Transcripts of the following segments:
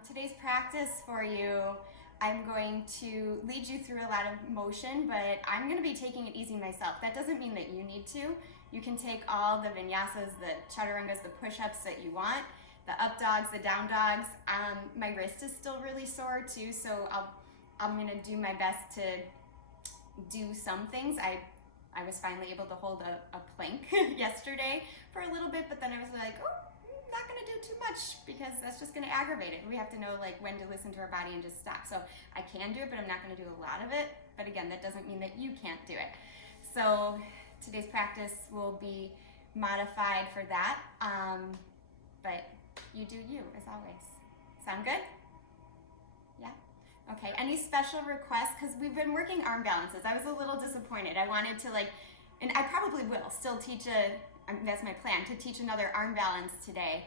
Today's practice for you, I'm going to lead you through a lot of motion, but I'm going to be taking it easy myself. That doesn't mean that you need to. You can take all the vinyasas, the chaturangas, the push-ups that you want, the up dogs, the down dogs. My wrist is still really sore too, so I'm going to do my best to do some things. I was finally able to hold a plank yesterday for a little bit, but then I was like, oh, I'm not gonna do too much because that's just gonna aggravate it. We have to know like when to listen to our body and just stop. So I can do it, but I'm not gonna do a lot of it. But again, that doesn't mean that you can't do it. So today's practice will be modified for that, but you do you as always. Sound good? Yeah? Okay, any special requests? Because we've been working arm balances. I was a little disappointed. I wanted to and I probably will still teach that's my plan, to teach another arm balance today.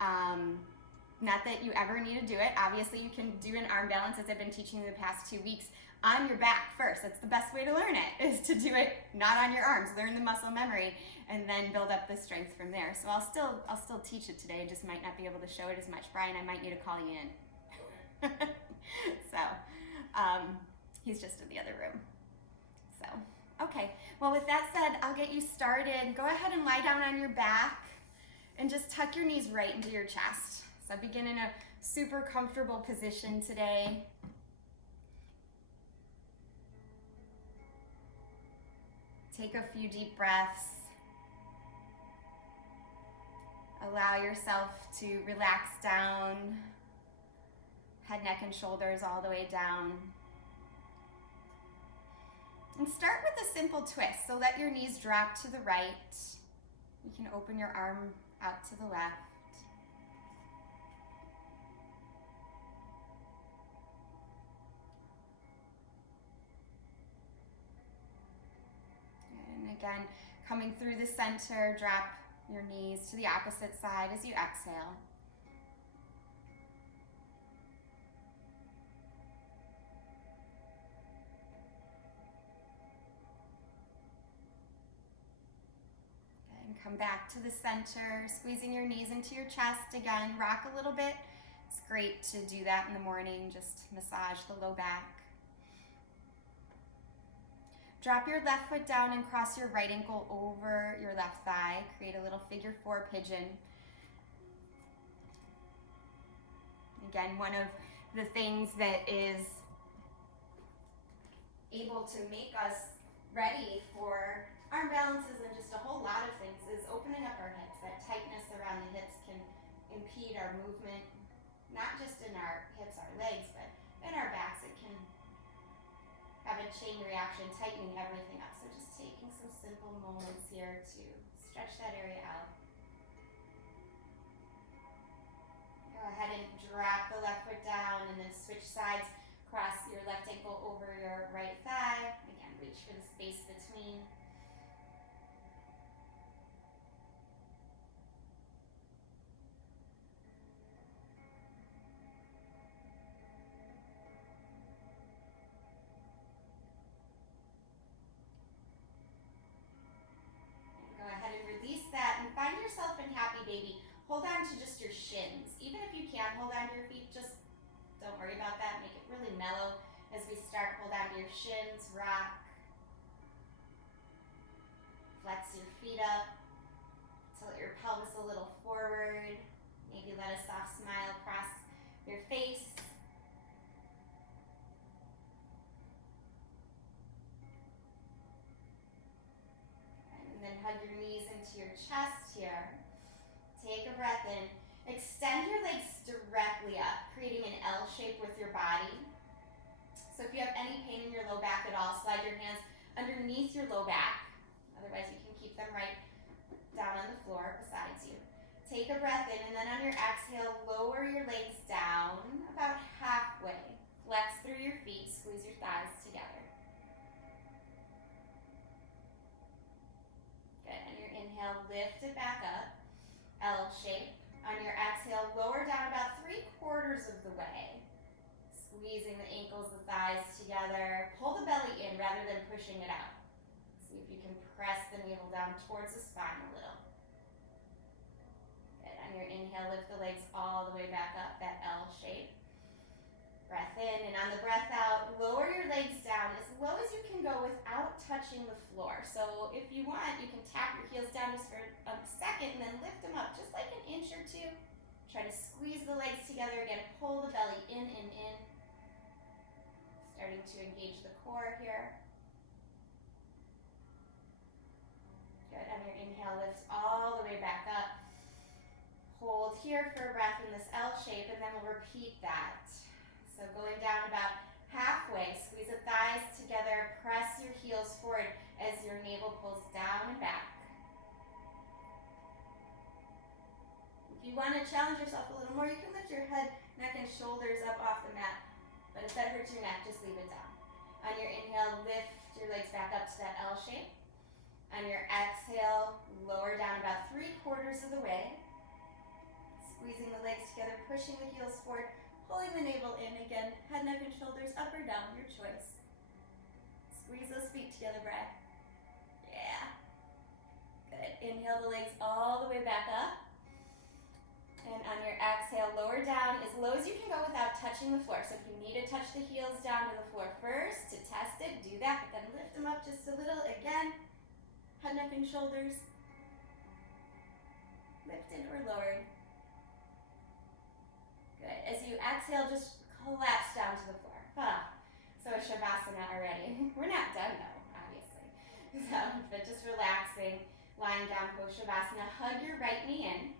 Not that you ever need to do it. Obviously you can do an arm balance, as I've been teaching you the past 2 weeks, on your back first. That's the best way to learn it, is to do it not on your arms. Learn the muscle memory and then build up the strength from there. So I'll still teach it today. I just might not be able to show it as much. Brian, I might need to call you in. So, he's just in the other room. So, okay. Well, with that said, I'll get you started. Go ahead and lie down on your back and just tuck your knees right into your chest. So begin in a super comfortable position today. Take a few deep breaths. Allow yourself to relax down. Head, neck, and shoulders all the way down. And start with a simple twist. So let your knees drop to the right. You can open your arm out to the left. And again, coming through the center, drop your knees to the opposite side as you exhale. Come back to the center, squeezing your knees into your chest again. Rock a little bit. It's great to do that in the morning. Just massage the low back. Drop your left foot down and cross your right ankle over your left thigh. Create a little figure 4 pigeon. Again, one of the things that is able to make us ready for arm balances and just a whole lot of things is opening up our hips. That tightness around the hips can impede our movement, not just in our hips, our legs, but in our backs. It can have a chain reaction, tightening everything up. So just taking some simple moments here to stretch that area out. Go ahead and drop the left foot down and then switch sides. Cross your left ankle over your right thigh. Again, reach for the space between. Go ahead and release that and find yourself in happy baby. Hold on to just your shins. Even if you can't hold on to your feet, just don't worry about that. Make it really mellow as we start. Hold on to your shins, rock. Flex your feet up. Tilt your pelvis a little forward. Maybe let a soft smile across your face. And then hug your knees into your chest here. Take a breath in. Extend your legs directly up, creating an L shape with your body. So if you have any pain in your low back at all, slide your hands underneath your low back. Otherwise, you can keep them right down on the floor beside you. Take a breath in, and then on your exhale, lower your legs down about halfway. Flex through your feet, squeeze your thighs together. Good. On your inhale, lift it back up, L shape. On your exhale, lower down about 3/4 of the way. Squeezing the ankles, the thighs together. Pull the belly in rather than pushing it out. See if you can press the navel down towards the spine a little. Good. On your inhale, lift the legs all the way back up, that L shape. Breath in, and on the breath out, lower your legs down as low as you can go without touching the floor. So if you want, you can tap your heels down just for a second and then lift them up just like an inch or two. Try to squeeze the legs together again, pull the belly in and in. Starting to engage the core here. Good, on your inhale, lift all the way back up. Hold here for a breath in this L shape, and then we'll repeat that. So going down about halfway, squeeze the thighs together, press your heels forward as your navel pulls down and back. If you want to challenge yourself a little more, you can lift your head, neck, and shoulders up off the mat. But if that hurts your neck, just leave it down. On your inhale, lift your legs back up to that L shape. On your exhale, lower down about 3/4 of the way. Squeezing the legs together, pushing the heels forward, pulling the navel in again, head, neck, and shoulders up or down, your choice. Squeeze those feet together, Brad. Yeah. Good. Inhale the legs all the way back up. And on your exhale, lower down as low as you can go without touching the floor. So if you need to touch the heels down to the floor first to test it, do that, but then lift them up just a little. Again, head, neck, and shoulders. Lifted or lowered. Good. As you exhale, just collapse down to the floor. So a Shavasana already. We're not done though, obviously. But just relaxing, lying down, post Shavasana. Hug your right knee in.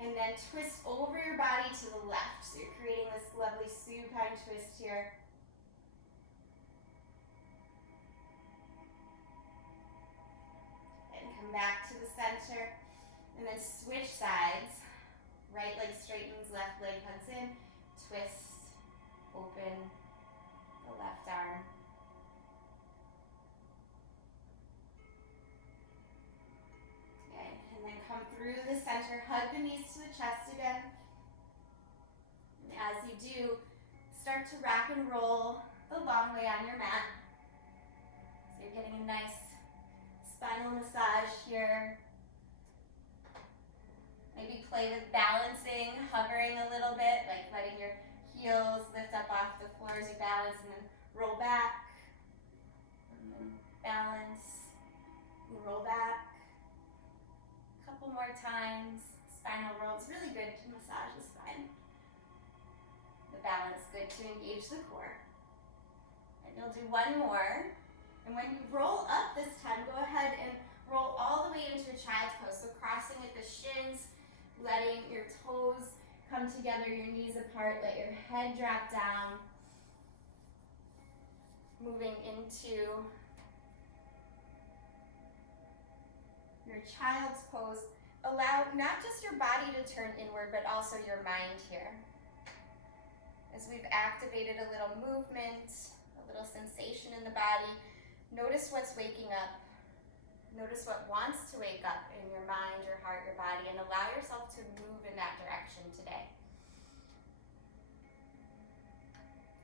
And then twist over your body to the left. So you're creating this lovely supine twist here. And come back to the center. And then switch sides. Right leg straightens, left leg hugs in. Twist, open the left arm. Okay, and then come through the center, hug the knees to the chest again. And as you do, start to rock and roll the long way on your mat. So you're getting a nice spinal massage here. Maybe play with balancing, hovering a little bit, like letting your heels lift up off the floor as you balance, and then roll back. And then balance, roll back. A couple more times. Spinal roll, it's really good to massage the spine. The balance, good to engage the core. And you'll do one more. And when you roll up this time, go ahead and roll all the way into your child's pose. So crossing with the shins, letting your toes come together, your knees apart, let your head drop down. Moving into your child's pose. Allow not just your body to turn inward, but also your mind here. As we've activated a little movement, a little sensation in the body, notice what's waking up. Notice what wants to wake up in your mind, your heart, your body, and allow yourself to move in that direction today.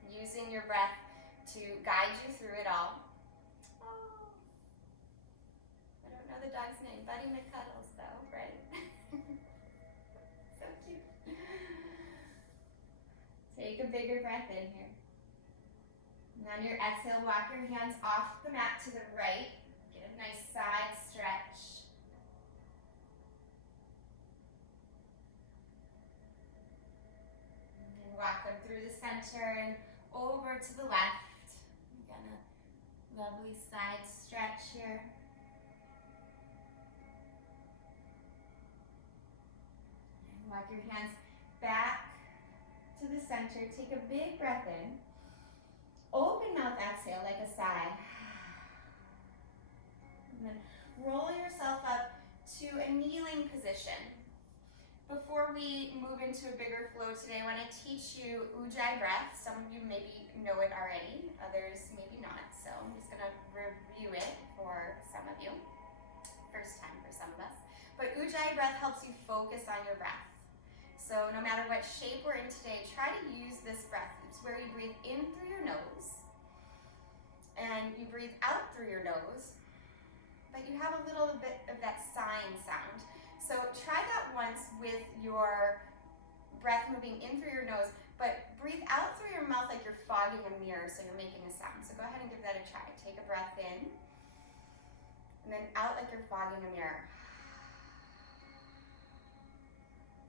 Using your breath to guide you through it all. Oh, I don't know the dog's name. Buddy McCuddles, though, right? So cute. Take a bigger breath in here. And on your exhale, walk your hands off the mat to the right. Get a nice side stretch. And then walk them through the center and over to the left. Again, a lovely side stretch here. And walk your hands back to the center. Take a big breath in. Open mouth exhale like a sigh. And then roll yourself up to a kneeling position. Before we move into a bigger flow today, I want to teach you Ujjayi breath. Some of you maybe know it already, others maybe not. So I'm just going to review it for some of you. First time for some of us. But Ujjayi breath helps you focus on your breath. So no matter what shape we're in today, try to use this breath. It's where you breathe in through your nose and you breathe out through your nose, but you have a little bit of that sighing sound. So try that once with your breath moving in through your nose, but breathe out through your mouth like you're fogging a mirror, so you're making a sound. So go ahead and give that a try. Take a breath in, and then out like you're fogging a mirror.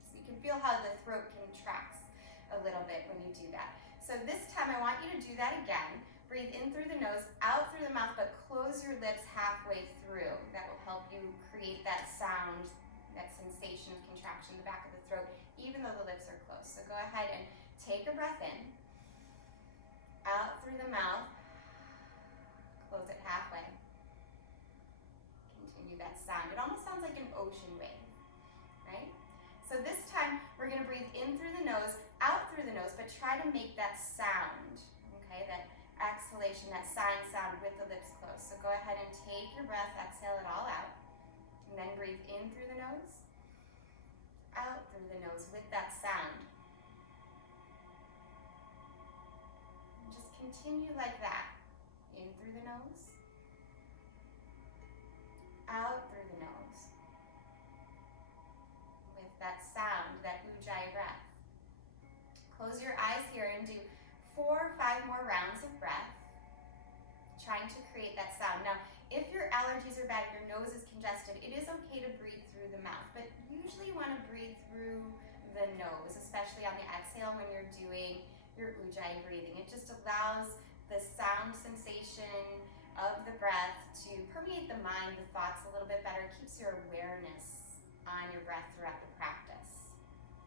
So you can feel how the throat contracts a little bit when you do that. So this time I want you to do that again. Breathe in through the nose, out through the mouth, but close your lips halfway through. That will help you create that sound, that sensation of contraction in the back of the throat, even though the lips are closed. So go ahead and take a breath in, out through the mouth, close it halfway. Continue that sound. It almost sounds like an ocean wave, right? So this time we're gonna breathe in through the nose, out through the nose, but try to make that sound, okay? That exhalation, that sighing sound with the lips closed. So go ahead and take your breath, exhale it all out, and then breathe in through the nose, out through the nose with that sound. And just continue like that. In through the nose, out through the nose with that sound, that ujjayi breath. Close your eyes here and do 4 or 5 more rounds of breath, trying to create that sound. Now, if your allergies are bad, your nose is congested, it is okay to breathe through the mouth, but usually you want to breathe through the nose, especially on the exhale when you're doing your ujjayi breathing. It just allows the sound sensation of the breath to permeate the mind, the thoughts a little bit better. It keeps your awareness on your breath throughout the practice.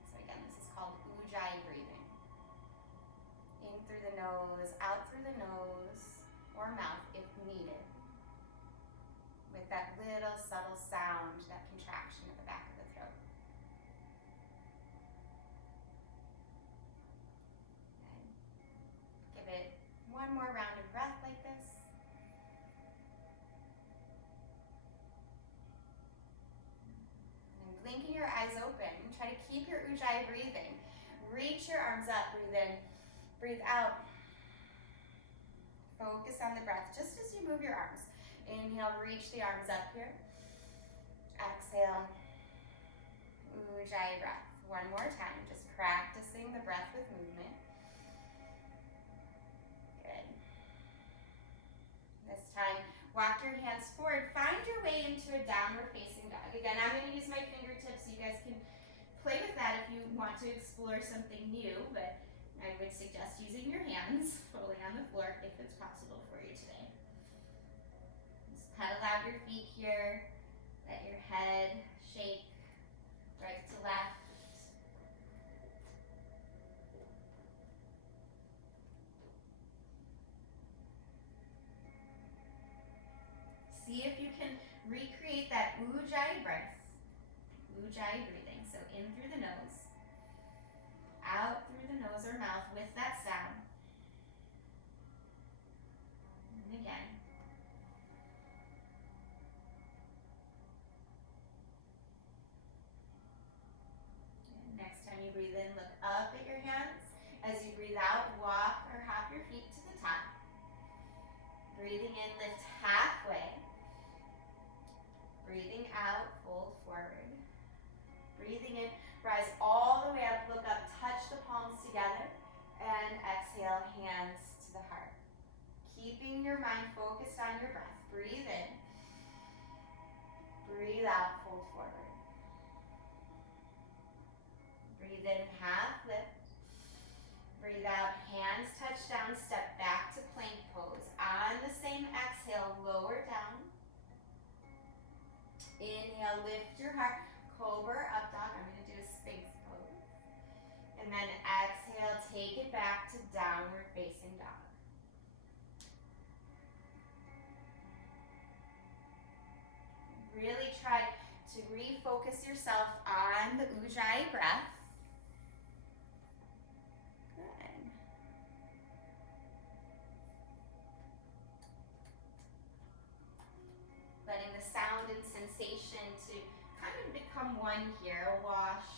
So again, this is called ujjayi breathing. In through the nose, out through the nose or mouth if needed, with that little subtle sound, that contraction at the back of the throat. And give it 1 more round of breath like this. And blinking your eyes open, try to keep your ujjayi breathing. Reach your arms up, breathe in. Breathe out. Focus on the breath just as you move your arms. Inhale, reach the arms up here. Exhale, ujjayi breath. 1 more time, just practicing the breath with movement. Good. This time, walk your hands forward. Find your way into a downward facing dog. Again, I'm going to use my fingertips so you guys can play with that if you want to explore something new, but I would suggest using your hands fully on the floor if it's possible for you today. Just pedal out your feet here. Let your head shake right to left. See if you can recreate that ujjayi breath, ujjayi breathing. So in through the nose, out through the nose or mouth with that sound. And again. And next time you breathe in, look up at your hands. As you breathe out, walk or hop your feet to the top. Breathing in, lift halfway. Breathing out, fold forward. Breathing in, rise all the way up, look up, touch the palms together, and exhale, hands to the heart. Keeping your mind focused on your breath. Breathe in. Breathe out, fold forward. Breathe in, half lift. Breathe out, hands touch down, step back to plank pose. On the same exhale, lower down. Inhale, lift your heart. Cobra, up dog. I'm going to do a sphinx pose. And then exhale, take it back to downward facing dog. Really try to refocus yourself on the ujjayi breath. Good. Letting the sound and sensation to kind of become one here, a wash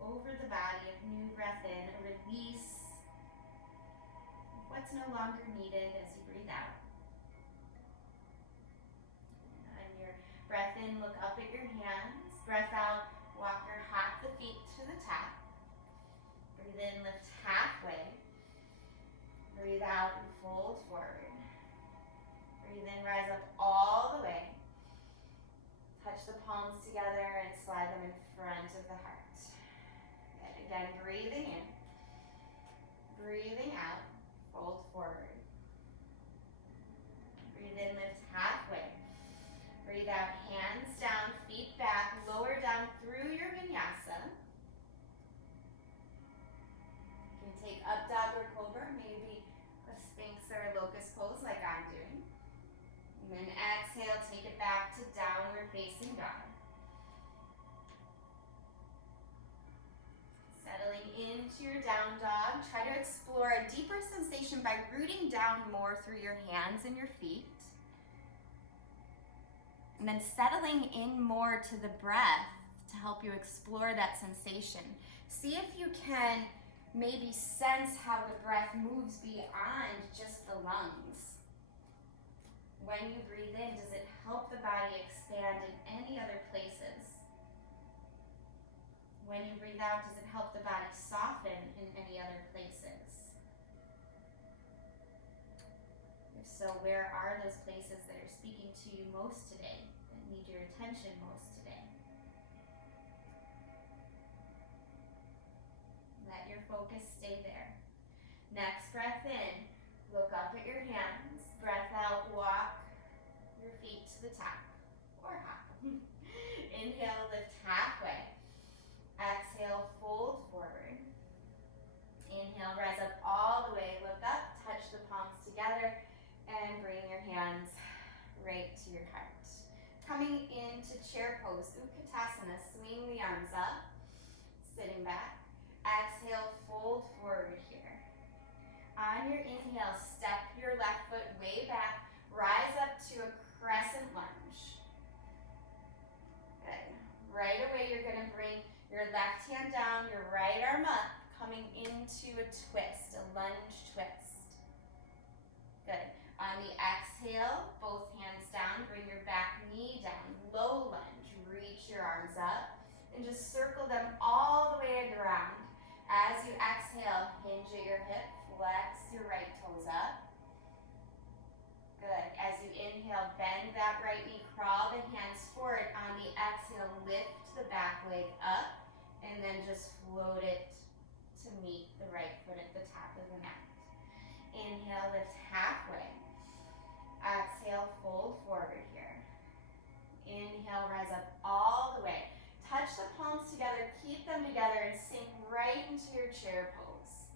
over the body, a new breath in, a release of what's no longer needed as you breathe out. And your breath in, look up at your hands, breath out, Breathe in, rise up all the way. Touch the palms together and slide them in front of the heart. And again, breathing in. Breathing out, fold forward. Breathe in, lift halfway. Breathe out, hands down, feet back, lower down through your vinyasa. You can take up dog or cobra, maybe a sphinx or a locust pose like I'm doing. And then exhale, take it back to downward facing dog. Settling into your down dog, try to explore a deeper sensation by rooting down more through your hands and your feet. And then settling in more to the breath to help you explore that sensation. See if you can maybe sense how the breath moves beyond just the lungs. When you breathe in, does it help the body expand in any other places? When you breathe out, does it help the body soften in any other places? If so, where are those places that are speaking to you most today, that need your attention most today? Let your focus stay there. Next breath in, look up at your hands. Breath out, walk your feet to the top, or hop. Inhale, lift halfway. Exhale, fold forward. Inhale, rise up all the way, look up, touch the palms together, and bring your hands right to your heart. Coming into chair pose, Utkatasana, swing the arms up, sitting back. Exhale, fold forward here. On your inhale, step your left foot way back, rise up to a crescent lunge. Good. Right away, you're gonna bring your left hand down, your right arm up, coming into a twist, a lunge twist. Good. On the exhale, both hands down, bring your back knee down, low lunge, reach your arms up, and just circle them all the way around. As you exhale, hinge at your hip, flex your right toes up. Good. As you inhale, bend that right knee, crawl the hands forward. On the exhale, lift the back leg up, and then just float it to meet the right foot at the top of the mat. Inhale, lift halfway. Exhale, fold forward here. Inhale, rise up all the way. Touch the palms together, keep them together, and sink right into your chair pose.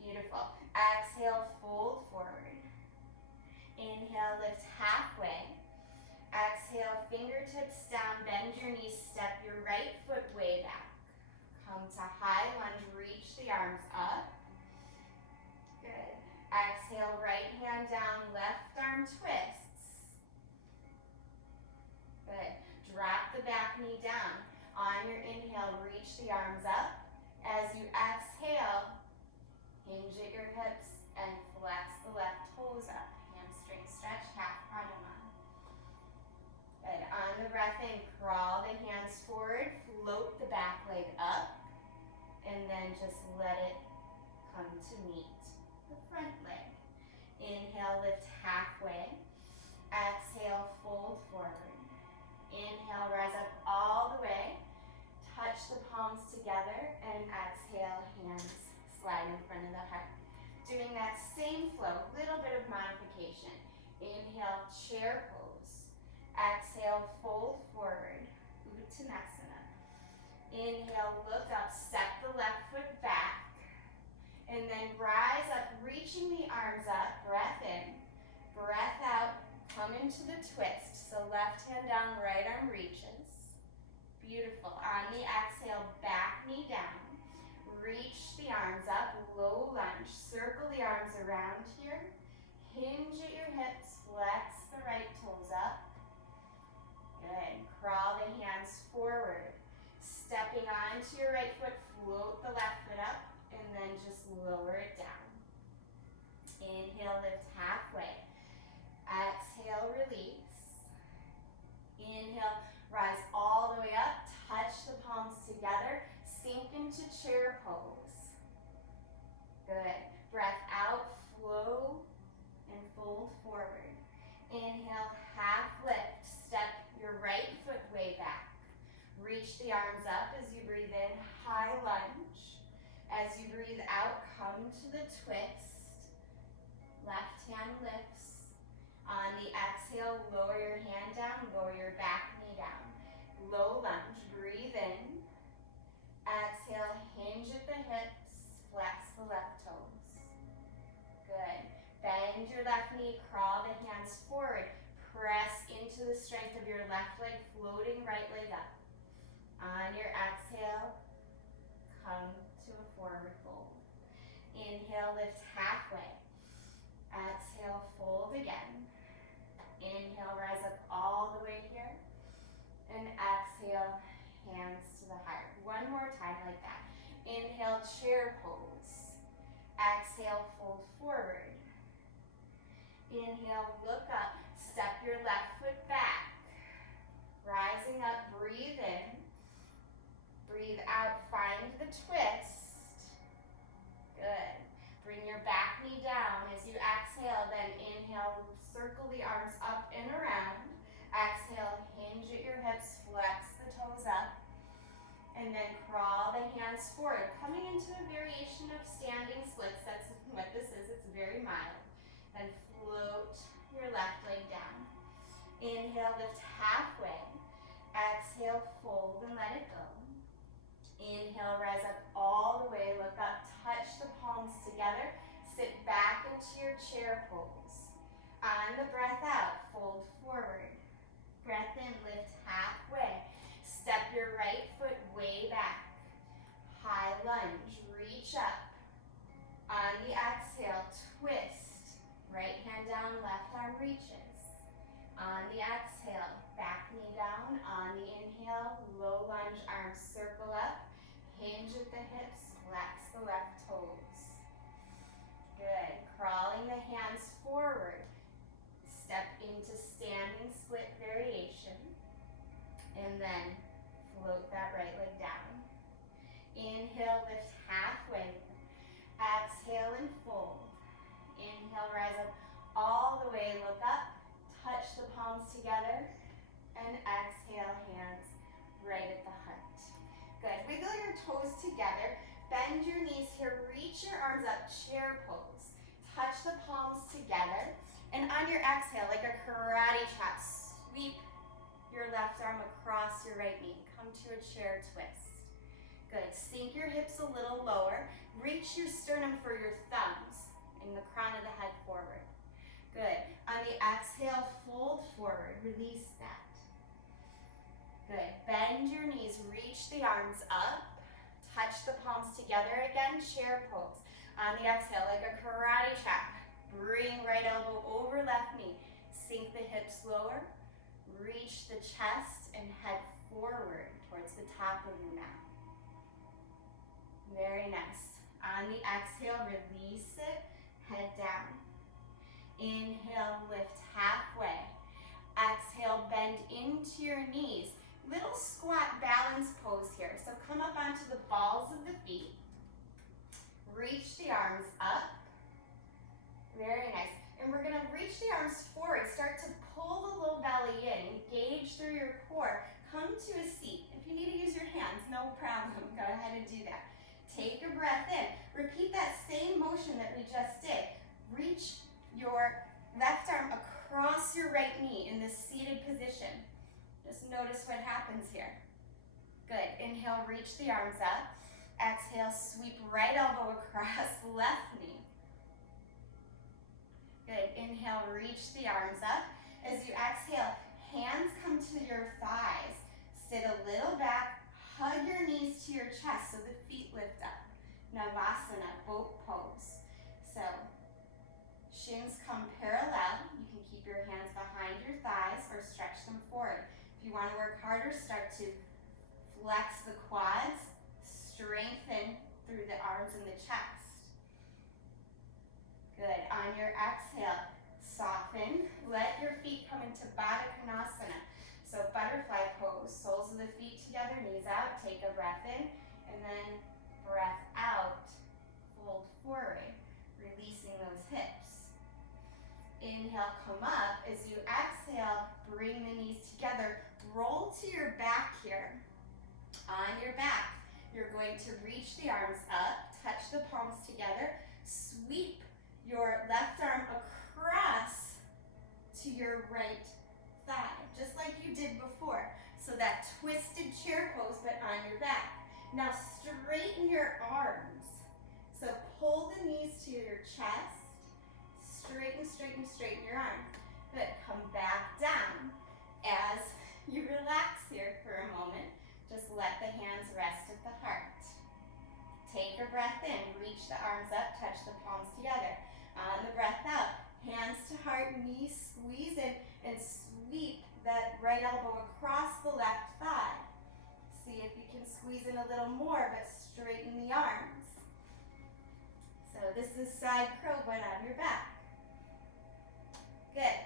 Beautiful. Exhale, fold forward. Inhale, lift halfway. Exhale, fingertips down, bend your knees, step your right foot way back. Come to high lunge, reach the arms up. Good. Exhale, right hand down, left arm twists. Good. Drop the back knee down. On your inhale, reach the arms up. As you exhale, hinge at your hips and flex the left toes up. Hamstring stretch, half pranayama. Good. On the breath in, crawl the hands forward, float the back leg up, and then just let it come to meet the front leg. Inhale, lift halfway. Exhale, fold forward. Inhale, rise up all the way. Touch the palms together, and exhale, hands slide in front of the heart. Doing that same flow, little bit of modification. Inhale, chair pose. Exhale, fold forward, Uttanasana. Inhale, look up, step the left foot back, and then rise up, reaching the arms up, breath in, breath out, come into the twist. So left hand down, right arm reaches. Beautiful. On the exhale, back knee down. Reach the arms up, low lunge. Circle the arms around here. Hinge at your hips, flex the right toes up. Good. Crawl the hands forward. Stepping onto your right foot, float the left foot up, and then just lower it down. Inhale, lift halfway. Exhale, release. Inhale, rise all the way up, touch the palms together, sink into chair pose. Good. Breath out, flow, and fold forward. reach the arms up as you breathe in, high lunge. As you breathe out, come to the twist. Left hand lifts. On the exhale, lower your hand down, lower your back knee down. Low lunge, breathe in. Exhale, hinge at the hips, flex the left toes. Good. Bend your left knee, crawl the hands forward. Press into the strength of your left leg, floating right leg up. On your exhale, come to a forward fold. Inhale, lift halfway. Exhale, fold again. Inhale, rise up all the way here. And exhale, hands to the heart. One more time like that. Inhale, chair pose. Exhale, fold forward. Inhale, look up. Step your left foot back. Rising up, breathe in. Breathe out, find the twist. Good. Bring your back knee down. As you exhale, then inhale, circle the arms up and around. Exhale, hinge at your hips, flex the toes up. And then crawl the hands forward, coming into a variation of standing splits. That's what this is, it's very mild. Then float your left leg down. Inhale, lift halfway. Exhale, fold and let it go. Inhale, rise up all the way, look up, touch the palms together, sit back into your chair pose. On the breath out, fold forward. Breath in, lift halfway. Step your right foot way back. High lunge, reach up. On the exhale, twist. Right hand down, left arm reaches. On the exhale, back knee down. On the inhale, low lunge, arms circle up. Hinge at the hips, flex the left toes. Good. Crawling the hands forward. Step into standing split variation. And then float that right leg down. Inhale, lift halfway. Exhale and fold. Inhale, rise up all the way, look up, touch the palms together, and exhale, hands right at the heart. Good. Wiggle your toes together, bend your knees here, reach your arms up, chair pose. Touch the palms together, and on your exhale, like a karate chop, sweep your left arm across your right knee. Come to a chair twist. Good. Sink your hips a little lower, reach your sternum for your thumbs, and the crown of the head forward. Good. On the exhale, fold forward, release that. Good. Bend your knees, reach the arms up, touch the palms together again, chair pose. On the exhale, like a karate chop, bring right elbow over left knee, sink the hips lower, reach the chest and head forward towards the top of your mat. Very nice. On the exhale, release it, head down. Inhale, lift halfway. Exhale, bend into your knees. Little squat balance pose here. So come up onto the balls of the feet. Reach the arms up. Very nice. And we're gonna reach the arms forward. Start to pull the low belly in. Engage through your core. Come to a seat. If you need to use your hands, no problem. Go ahead and do that. Take a breath in. Repeat that same motion that we just did. Reach your left arm across your right knee in this seated position. Just notice what happens here. Good. Inhale, reach the arms up. Exhale, sweep right elbow across left knee. Good. Inhale, reach the arms up. As you exhale, hands come to your thighs. Sit a little back. Hug your knees to your chest so the feet lift up. Navasana, boat pose. So, shins come parallel. You can keep your hands behind your thighs or stretch them forward. If you want to work harder, start to flex the quads, strengthen through the arms and the chest. Good. On your exhale, soften. Let your feet come into bakasana. So butterfly pose, soles of the feet together, knees out, take a breath in, and then breath out, fold forward, releasing those hips. Inhale, come up. As you exhale, bring the knees together, roll to your back here. You're going to reach the arms up, touch the palms together, sweep your left arm across to your right thigh, just like you did before. So that twisted chair pose, but on your back. Now straighten your arms. So pull the knees to your chest, straighten, straighten, straighten your arm. Good, come back down. As you relax here for a moment, just let the hands rest at the heart. Take a breath in, reach the arms up, touch the palms together. On the breath out, hands to heart, knees squeeze in, and sweep that right elbow across the left thigh. See if you can squeeze in a little more, but straighten the arms. So this is side crow, but on your back. Good.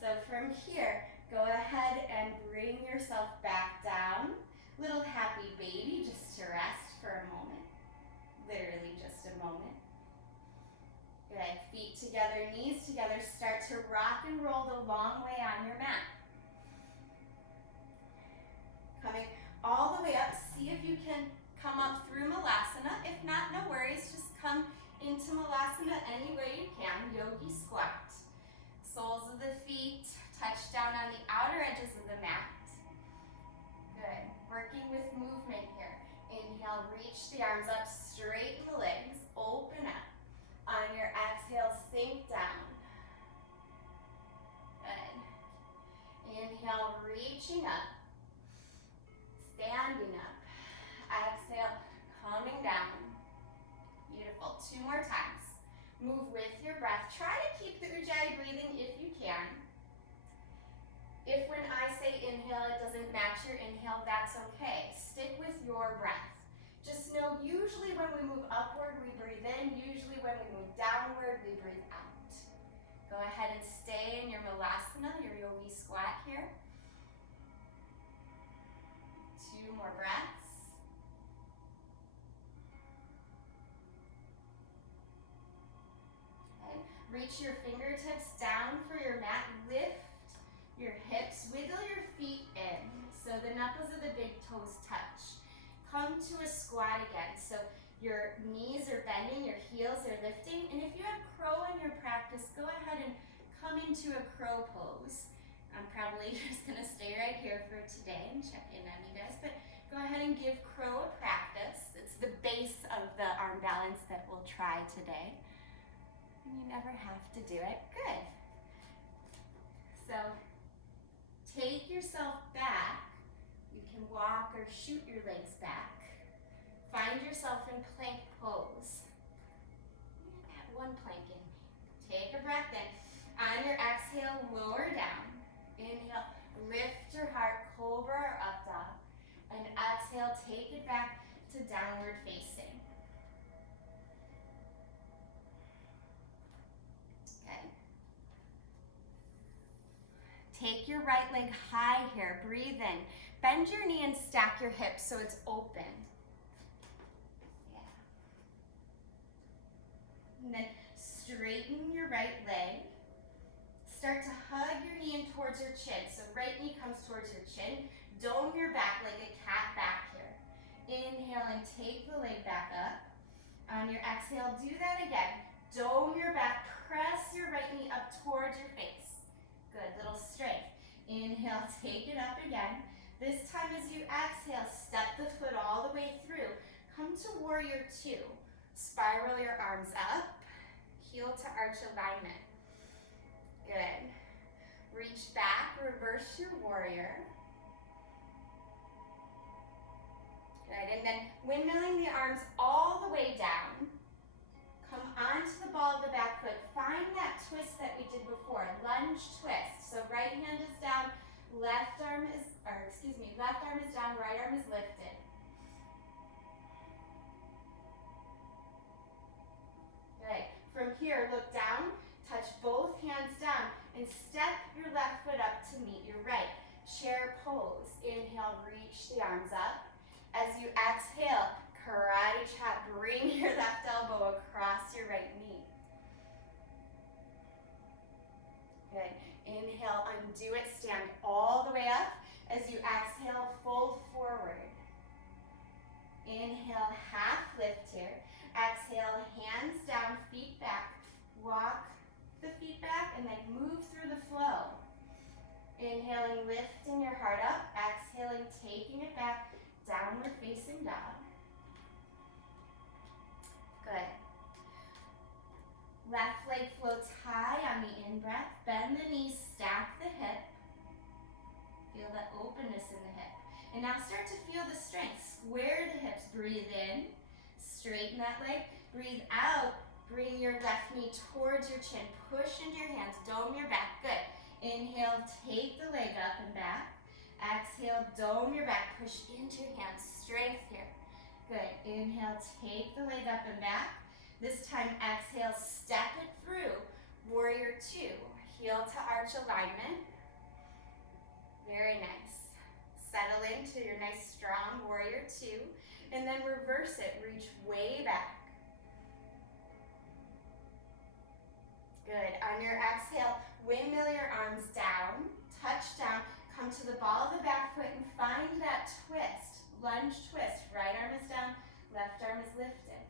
So from here, go ahead and bring yourself back down. Little happy baby, just to rest for a moment. Literally just a moment. Good. Feet together, knees together. Start to rock and roll the long way on your mat. Coming all the way up. See if you can come up through Malasana. If not, no worries. Just come into Malasana any way you can. Yogi squat. Soles of the feet touch down on the outer edges of the mat. Good. Working with movement here. Inhale, reach the arms up, straighten the legs, open up. On your exhale, sink down. Good. Inhale, reaching up. Standing up. Exhale, coming down. Beautiful. 2 more times. Move with your breath. Try to keep the Ujjayi breathing if you can. If when I say inhale, it doesn't match your inhale, that's okay. Stick with your breath. Just know usually when we move upward, we breathe in. Usually when we move downward, we breathe out. Go ahead and stay in your Malasana, your yogi squat here. 2 more breaths. Okay. Reach your fingertips down for your mat. Lift your hips, wiggle your feet in so the knuckles of the big toes touch. Come to a squat again. So your knees are bending, your heels are lifting, and if you have crow in your practice, go ahead and come into a crow pose. I'm probably just gonna stay right here for today and check in on you guys, but go ahead and give crow a practice. It's the base of the arm balance that we'll try today. And you never have to do it. Good. So take yourself back. You can walk or shoot your legs back. Find yourself in plank pose. Add 1 plank in. Take a breath in. On your exhale, lower down. Inhale, lift your heart, cobra or up dog. And exhale, take it back to downward facing. Okay. Take your right leg high here. Breathe in. Bend your knee and stack your hips so it's open. Yeah. And then straighten your right leg. Start to hug your knee in towards your chin. So right knee comes towards your chin. Dome your back like a cat back here. Inhale and take the leg back up. On your exhale, do that again. Dome your back. Press your right knee up towards your face. Good, little strength. Inhale, take it up again. This time as you exhale, step the foot all the way through. Come to warrior 2. Spiral your arms up. Heel to arch alignment. Good. Reach back, reverse your warrior. Good, and then windmilling the arms all the way down. Come onto the ball of the back foot. Find that twist that we did before, lunge twist. So right hand is down, left arm is down, right arm is lifted. Good. From here, look down, touch both hands down, and step your left foot up to meet your right. Chair pose. Inhale, reach the arms up. As you exhale, karate chop, bring your left elbow across your right knee. Good. Inhale, undo it, stand all the way up. As you exhale, fold forward. Inhale. walk the feet back and then move through the flow. Inhaling, lifting your heart up. Exhaling, taking it back, downward facing dog. Good. Left leg floats high on the in-breath. Bend the knees, stack the hip. Feel that openness in the hip. And now start to feel the strength. Square the hips. Breathe in. Straighten that leg. Breathe out. Bring your left knee towards your chin. Push into your hands. Dome your back. Good. Inhale, take the leg up and back. Exhale, dome your back. Push into your hands. Strength here. Good. Inhale, take the leg up and back. This time, exhale, step it through. Warrior two. Heel to arch alignment. Very nice. Settle into your nice strong warrior two. And then reverse it. Reach way back. Good. On your exhale, windmill your arms down. Touch down. Come to the ball of the back foot and find that twist. Lunge twist. Right arm is down. Left arm is lifted.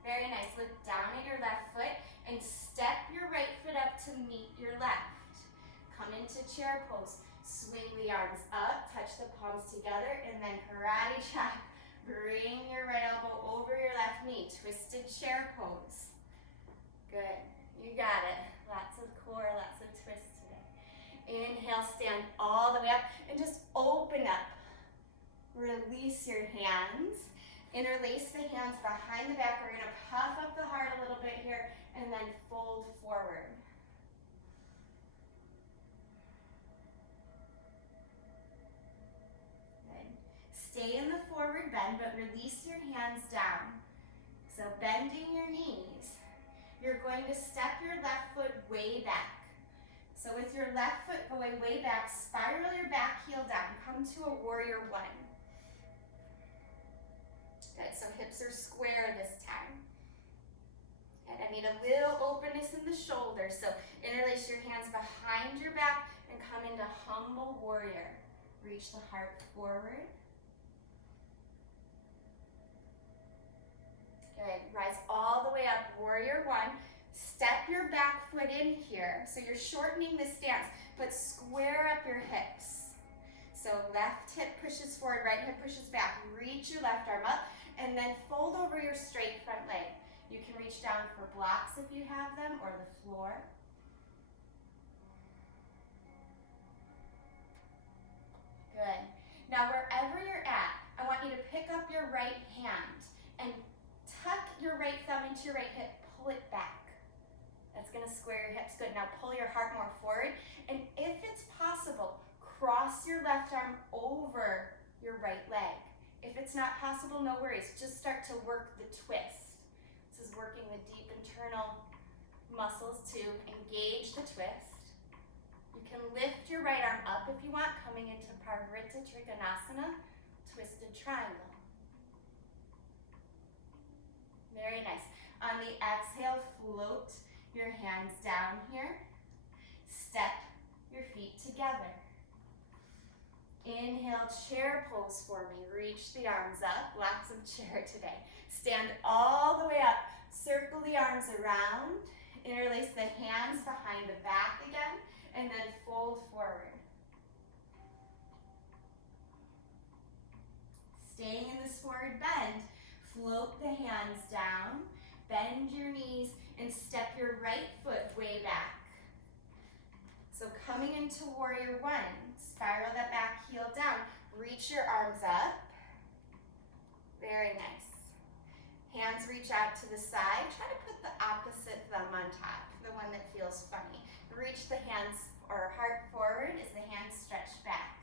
Very nice. Look down at your left foot and step your right foot up to meet your left. Come into chair pose. Swing the arms up, touch the palms together, and then karate chop. Bring your right elbow over your left knee. Twisted chair pose. Good. You got it. Lots of core, lots of twist today. Inhale, stand all the way up and just open up. Release your hands. Interlace the hands behind the back. We're going to puff up the heart a little bit here and then fold forward. Good. Stay in the forward bend, but release your hands down. So bending your knees. You're going to step your left foot way back. So with your left foot going way back, spiral your back heel down. Come to a warrior one. Good, so hips are square this time. And I need a little openness in the shoulders. So interlace your hands behind your back and come into humble warrior. Reach the heart forward. Good, rise all the way up, warrior one. Step your back foot in here. So you're shortening the stance, but square up your hips. So left hip pushes forward, right hip pushes back. Reach your left arm up. And then fold over your straight front leg. You can reach down for blocks if you have them, or the floor. Good. Now wherever you're at, I want you to pick up your right hand and tuck your right thumb into your right hip, pull it back. That's gonna square your hips. Good. Now pull your heart more forward. And if it's possible, cross your left arm over your right leg. If it's not possible, no worries. Just start to work the twist. This is working the deep internal muscles to engage the twist. You can lift your right arm up if you want, coming into Parvrita Trikonasana, twisted triangle. Very nice. On the exhale, float your hands down here. Step your feet together. Inhale, chair pose for me. Reach the arms up. Lots of chair today. Stand all the way up. Circle the arms around. Interlace the hands behind the back again. And then fold forward. Staying in this forward bend. Float the hands down. Bend your knees and step your right foot way back. So coming into warrior one, spiral that back heel down, reach your arms up. Very nice. Hands reach out to the side. Try to put the opposite thumb on top, the one that feels funny. Reach the hands or heart forward as the hands stretch back.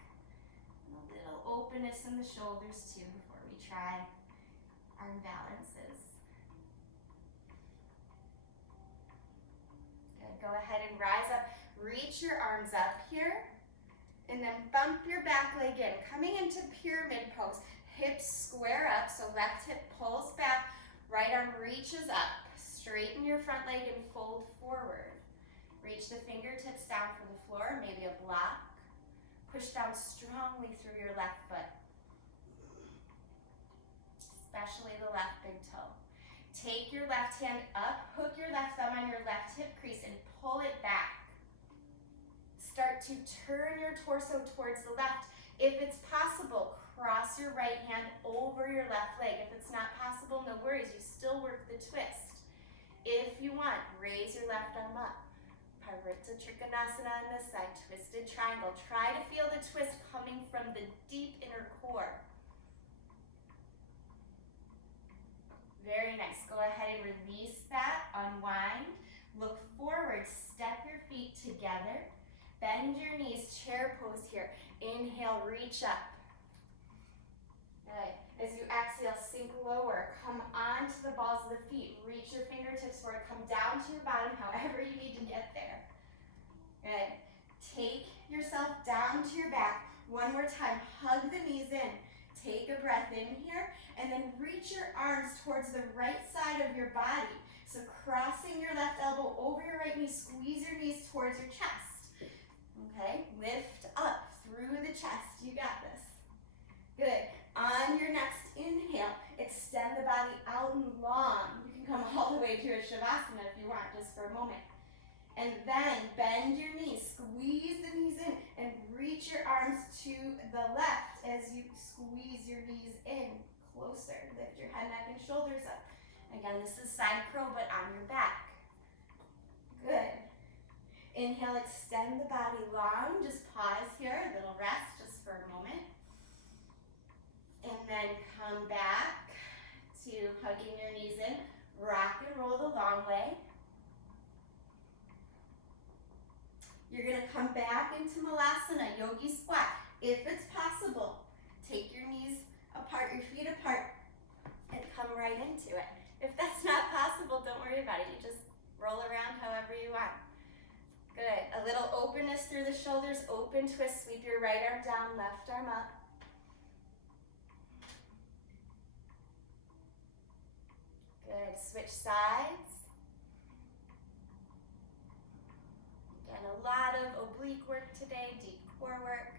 And a little openness in the shoulders too before we try arm balances. Good, go ahead and rise up. Reach your arms up here, and then bump your back leg in. Coming into pyramid pose, hips square up, so left hip pulls back, right arm reaches up. Straighten your front leg and fold forward. Reach the fingertips down for the floor, maybe a block. Push down strongly through your left foot, especially the left big toe. Take your left hand up, hook your left thumb on your left hip crease and pull it back. Start to turn your torso towards the left. If it's possible, cross your right hand over your left leg. If it's not possible, no worries, you still work the twist. If you want, raise your left arm up. Parsva Trikonasana on this side, twisted triangle. Try to feel the twist coming from the deep inner core. Very nice. Go ahead and release that, unwind. Look forward, step your feet together. Bend your knees, chair pose here. Inhale, reach up. Good. As you exhale, sink lower. Come onto the balls of the feet. Reach your fingertips forward. Come down to your bottom, however you need to get there. Good. Take yourself down to your back. One more time. Hug the knees in. Take a breath in here, and then reach your arms towards the right side of your body. So crossing your left elbow over your right knee, squeeze your knees towards your chest. Okay, lift up through the chest. You got this. Good. On your next inhale, extend the body out and long. You can come all the way to a Shavasana if you want, just for a moment. And then bend your knees, squeeze the knees in, and reach your arms to the left as you squeeze your knees in closer. Lift your head, neck, and shoulders up. Again, this is side crow, but on your back. Good. Inhale, extend the body long. Just pause here, a little rest just for a moment. And then come back to hugging your knees in. Rock and roll the long way. You're going to come back into Malasana, yogi squat. If it's possible, take your knees apart, your feet apart, and come right into it. If that's not possible, don't worry about it. You just roll around however you want. Good. A little openness through the shoulders, open twist, sweep your right arm down, left arm up. Good. Switch sides. Again, a lot of oblique work today, deep core work.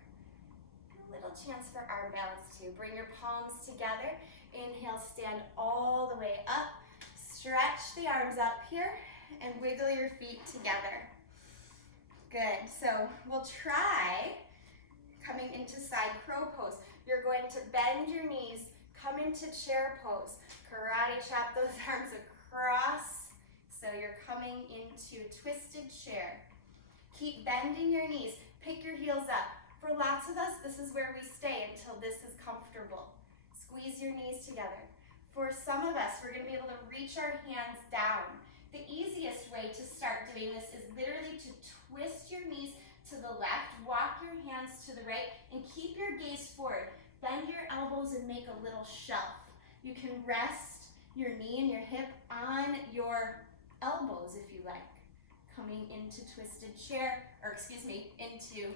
And a little chance for arm balance too. Bring your palms together. Inhale, stand all the way up. Stretch the arms up here and wiggle your feet together. Good. So we'll try coming into side crow pose. You're going to bend your knees, come into chair pose. Karate chop those arms across. So you're coming into twisted chair. Keep bending your knees. Pick your heels up. For lots of us, this is where we stay until this is comfortable. Squeeze your knees together. For some of us, we're going to be able to reach our hands down. The easiest way to start doing this is literally to twist your knees to the left, walk your hands to the right, and keep your gaze forward. Bend your elbows and make a little shelf. You can rest your knee and your hip on your elbows if you like. Coming into twisted chair, into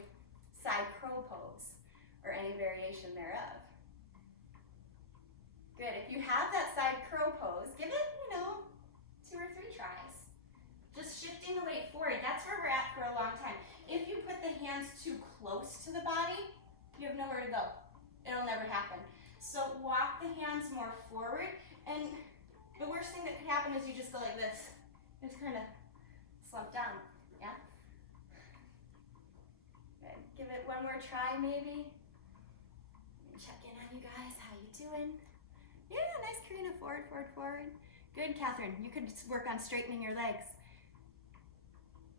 side crow pose, or any variation thereof. Good. If you have that side crow pose, give it, 2 or 3 tries. Just shifting the weight forward. That's where we're at for a long time. If you put the hands too close to the body, you have nowhere to go. It'll never happen. So walk the hands more forward, and the worst thing that could happen is you just go like this. Just kind of slump down. Yeah? Good. Give it one more try, maybe. Check in on you guys. How you doing? Yeah, nice, Karina. Forward, forward, forward. Good, Catherine. You could just work on straightening your legs.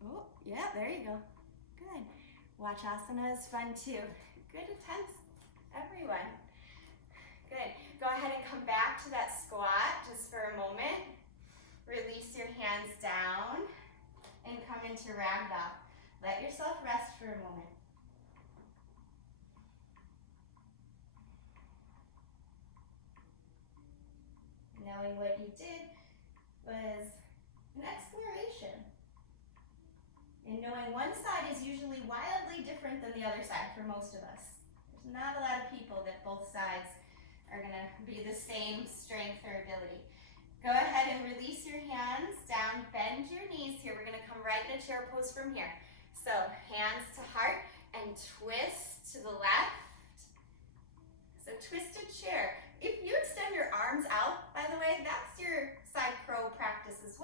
Oh, yeah, there you go. Good. Wachasana is fun too. Good attempts, everyone. Good. Go ahead and come back to that squat just for a moment. Release your hands down and come into ragdoll. Let yourself rest for a moment. Knowing what you did was an exploration. And knowing one side is usually wildly different than the other side for most of us. There's not a lot of people that both sides are gonna be the same strength or ability. Go ahead and release your hands down, bend your knees here. We're gonna come right in a chair pose from here. So hands to heart and twist to the left. So twisted chair. If you extend your arms out, by the way, that's your side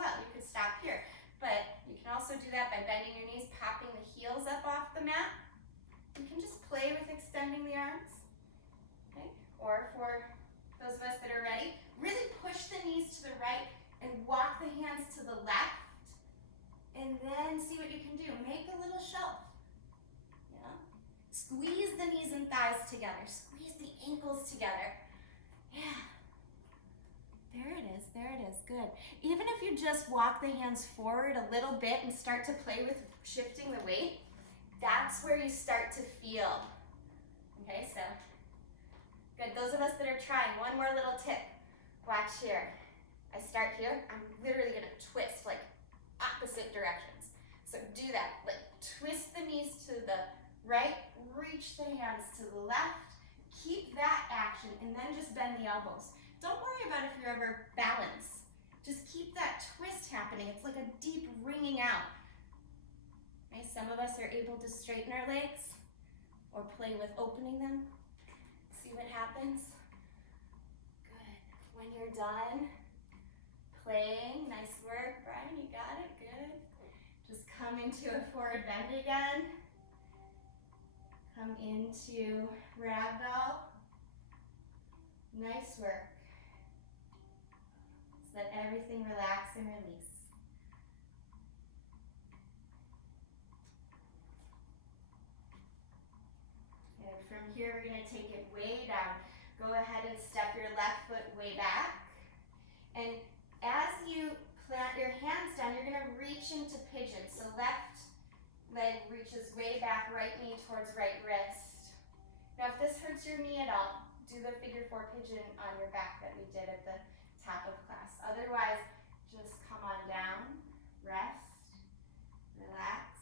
well. You could stop here. But you can also do that by bending your knees, popping the heels up off the mat. You can just play with extending the arms. Okay? Or for those of us that are ready, really push the knees to the right and walk the hands to the left. And then see what you can do. Make a little shelf. Yeah? Squeeze the knees and thighs together. Squeeze the ankles together. Yeah. There it is, there it is, good. Even if you just walk the hands forward a little bit and start to play with shifting the weight, that's where you start to feel. Okay, so good. Those of us that are trying, one more little tip. Watch here. I start here, I'm literally gonna twist like opposite directions. So do that, like twist the knees to the right, reach the hands to the left, keep that action, and then just bend the elbows. Don't worry about if you're ever balanced. Just keep that twist happening. It's like a deep wringing out. Okay, some of us are able to straighten our legs or play with opening them. See what happens? Good. When you're done playing, nice work, Brian, you got it, good. Just come into a forward bend again. Come into ragdoll. Nice work. Let everything relax and release. And from here, we're going to take it way down. Go ahead and step your left foot way back. And as you plant your hands down, you're going to reach into pigeon. So left leg reaches way back, right knee towards right wrist. Now, if this hurts your knee at all, do the figure 4 pigeon on your back that we did at the top of class. Otherwise, just come on down, rest, relax,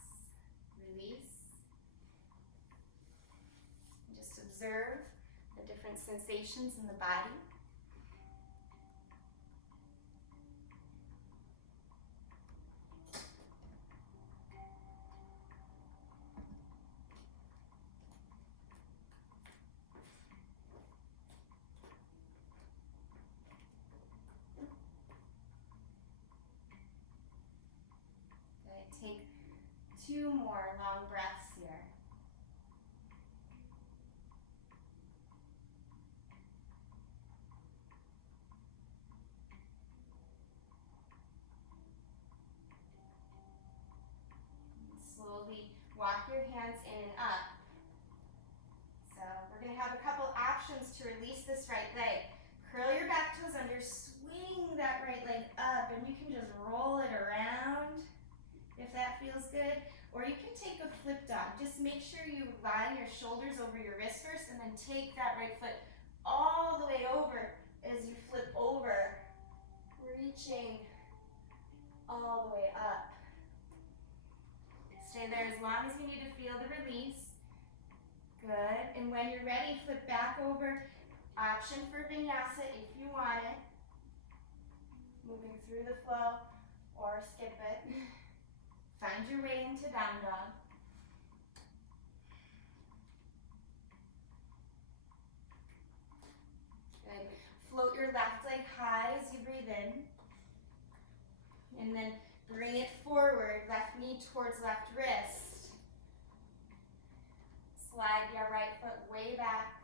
release. Just observe the different sensations in the body. Take 2 more long breaths here. Slowly walk your hands in and up. So we're going to have a couple options to release this right leg. Curl your back toes under, swing that right leg up, and you can just roll it around if that feels good. Or you can take a flip dog. Just make sure you line your shoulders over your wrist first and then take that right foot all the way over as you flip over, reaching all the way up. Stay there as long as you need to feel the release. Good. And when you're ready, flip back over. Option for vinyasa if you want it. Moving through the flow or skip it. Find your way into down dog. Good. Float your left leg high as you breathe in. And then bring it forward, left knee towards left wrist. Slide your right foot way back.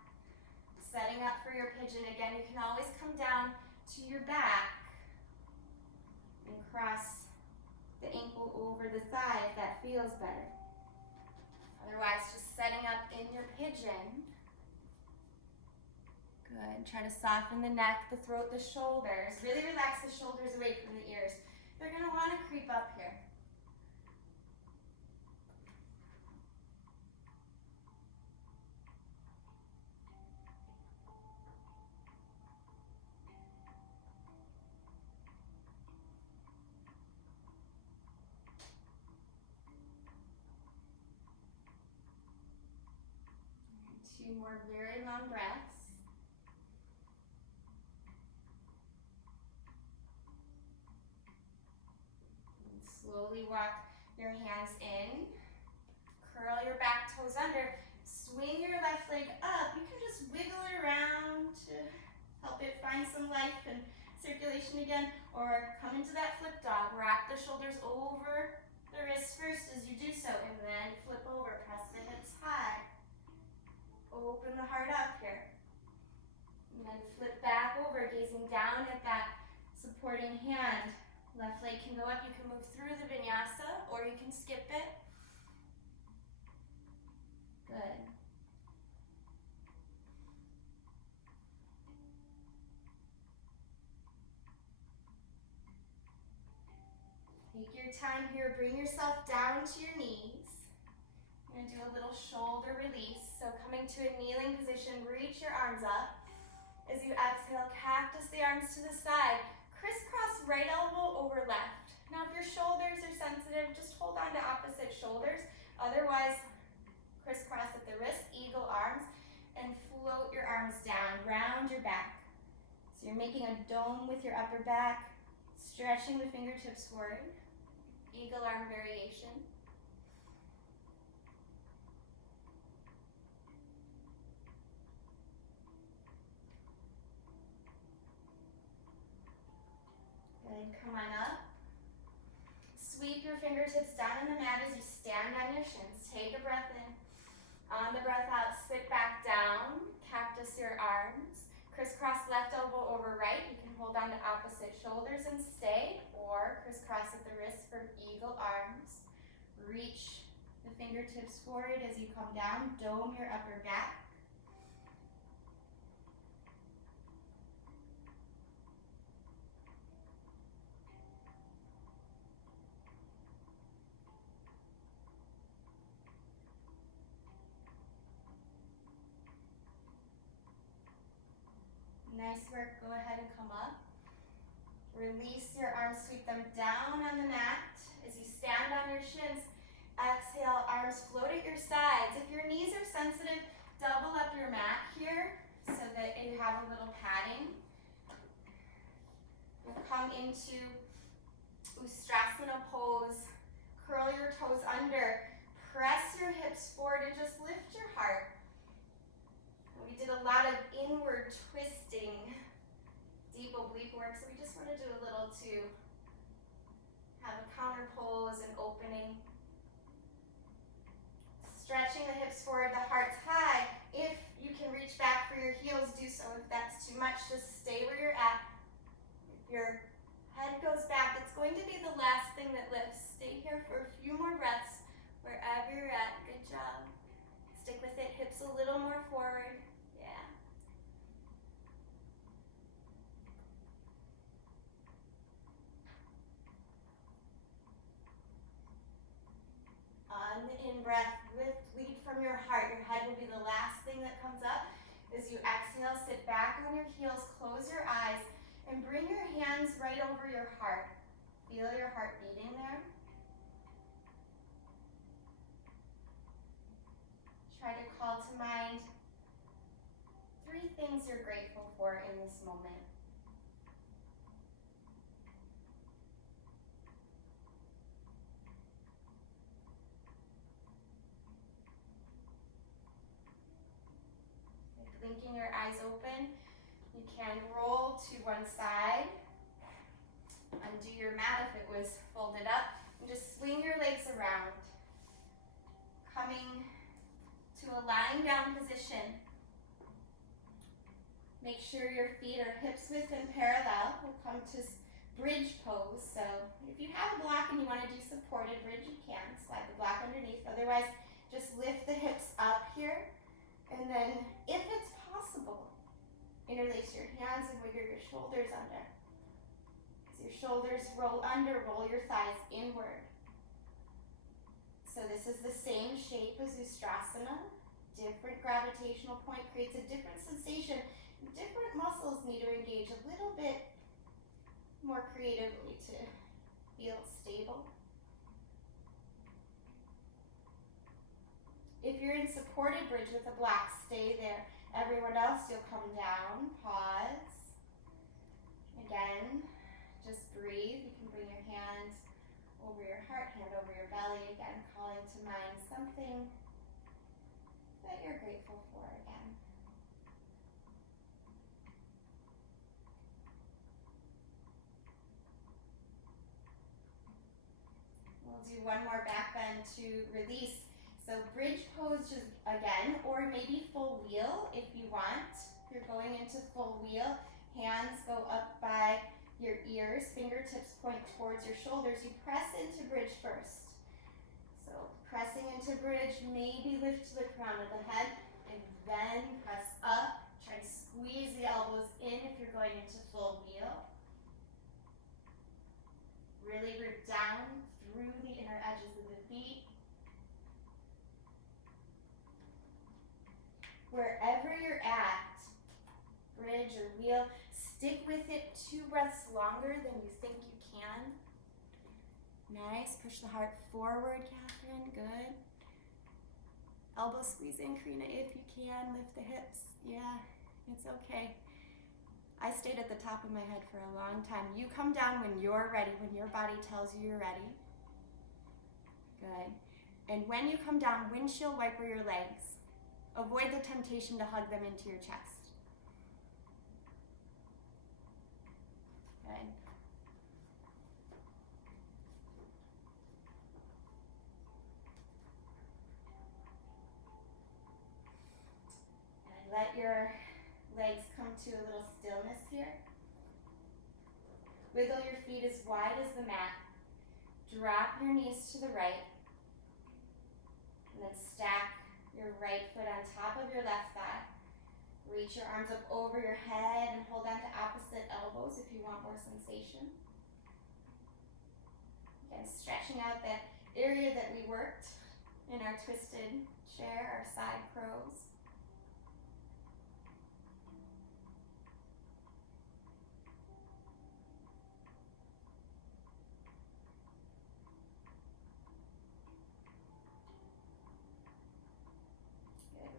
Setting up for your pigeon. Again, you can always come down to your back and cross the ankle over the thigh if that feels better. Otherwise, just setting up in your pigeon. Good. Try to soften the neck, the throat, the shoulders. Really relax the shoulders away from the ears. They're going to want to creep up here. Two more very long breaths. And slowly walk your hands in. Curl your back toes under. Swing your left leg up. You can just wiggle it around to help it find some life and circulation again, or come into that flip dog. Rock the shoulders over the wrists first as you do so, and then flip over, press the hips high. Open the heart up here. And then flip back over, gazing down at that supporting hand. Left leg can go up, you can move through the vinyasa, or you can skip it. Good. Take your time here, bring yourself down to your knees. You're going to do a little shoulder release. So coming to a kneeling position, reach your arms up. As you exhale, cactus the arms to the side. Crisscross right elbow over left. Now if your shoulders are sensitive, just hold on to opposite shoulders. Otherwise, crisscross at the wrist, eagle arms, and float your arms down, round your back. So you're making a dome with your upper back, stretching the fingertips forward. Eagle arm variation. Good, come on up. Sweep your fingertips down on the mat as you stand on your shins. Take a breath in. On the breath out, sit back down, cactus your arms. Crisscross left elbow over right. You can hold on to opposite shoulders and stay, or crisscross at the wrist for eagle arms. Reach the fingertips forward as you come down. Dome your upper back. Nice work, go ahead and come up. Release your arms, sweep them down on the mat. As you stand on your shins, exhale, arms float at your sides. If your knees are sensitive, double up your mat here so that you have a little padding. We'll come into Ustrasana pose. Curl your toes under. Press your hips forward and just lift your heart. We did a lot of inward twisting, deep oblique work, so we just want to do a little to have a counter pose and opening. Stretching the hips forward, the heart's high. If you can reach back for your heels, do so. If that's too much, just stay where you're at. If your head goes back, it's going to be the last thing that lifts. Stay here for a few more breaths, wherever you're at. Good job. Stick with it, hips a little more forward. On the in-breath, lead from your heart. Your head will be the last thing that comes up. As you exhale, sit back on your heels, close your eyes, and bring your hands right over your heart. Feel your heart beating there. Try to call to mind 3 things you're grateful for in this moment. Blinking your eyes open, you can roll to one side, undo your mat if it was folded up, and just swing your legs around. Coming to a lying down position. Make sure your feet are hips width and parallel. We'll come to bridge pose. So if you have a block and you want to do supported bridge, you can slide the block underneath. Otherwise, just lift the hips up here. And then, if it's possible, interlace your hands and wiggle your shoulders under. As your shoulders roll under, roll your thighs inward. So this is the same shape as Ustrasana. Different gravitational point creates a different sensation. Different muscles need to engage a little bit more creatively to feel stable. If you're in supported bridge with a block, stay there. Everyone else, you'll come down, pause. Again, just breathe. You can bring your hands over your heart, hand over your belly. Again, calling to mind something that you're grateful for again. one more back bend to release. So bridge pose just again, or maybe full wheel if you want. If you're going into full wheel, hands go up by your ears, fingertips point towards your shoulders. You press into bridge first. So pressing into bridge, maybe lift the crown of the head, and then press up. Try to squeeze the elbows in if you're going into full wheel. Really root down through the inner edges of the feet. Wherever you're at, bridge or wheel, stick with it 2 breaths longer than you think you can. Nice. Push the heart forward, Catherine. Good. Elbow squeeze in, Karina, if you can. Lift the hips. Yeah, it's okay. I stayed at the top of my head for a long time. You come down when you're ready, when your body tells you you're ready. Good. And when you come down, windshield wiper your legs. Avoid the temptation to hug them into your chest. Good. And let your legs come to a little stillness here. Wiggle your feet as wide as the mat. Drop your knees to the right. And then stack your right foot on top of your left thigh. Reach your arms up over your head and hold on to opposite elbows if you want more sensation. Again, stretching out that area that we worked in our twisted chair, our side crows.